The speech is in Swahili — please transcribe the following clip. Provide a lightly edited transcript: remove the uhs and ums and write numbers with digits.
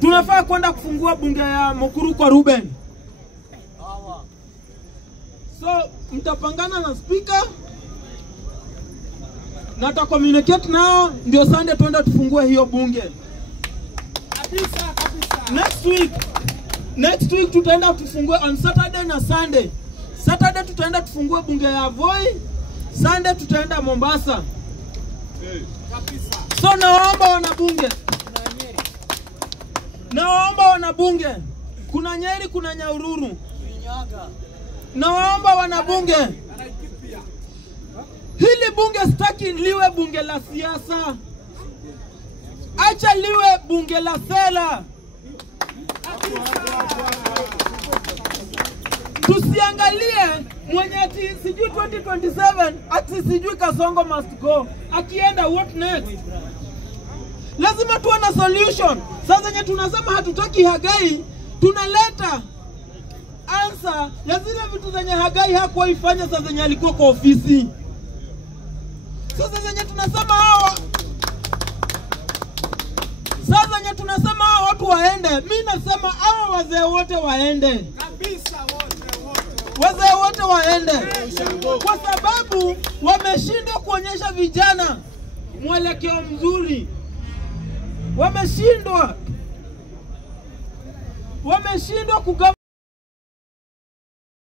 Tunafaa kwenda kufungua bunge ya Mukuru kwa Ruben. So mtapangana na speaker na ta communicate nao ndio Sunday tuenda tufungue hiyo bunge. Next week tutaenda tufungue on Saturday na Sunday. Saturday tutaenda tufungue bunge ya Voi, Sunday tutaenda Mombasa. So naomba wanabunge. Kuna Nyeri, kuna Nyahururu. Naomba wanabunge. Hili bunge sitaki liwe bunge la siasa. Acha liwe bunge la sela. Tusiangalie mwenye ati sijui 2027 ati sijui Kasongo must go. Akienda what next? Lazima tuwe na solution. Sasa nye tunasema hatutaki Hagai, tunaleta answer ya zile vitu zenye Hagai hakuwa ifanya sasa zenye alikuwa kwa ofisi. Sasa zenye tunasema hawa watu waende. Mimi nasema hawa wazee wote waende. Kabisa wazee wote waende. Kwa sababu wameshindwa kuonyesha vijana mwelekeo mzuri. Wameshindwa kugawa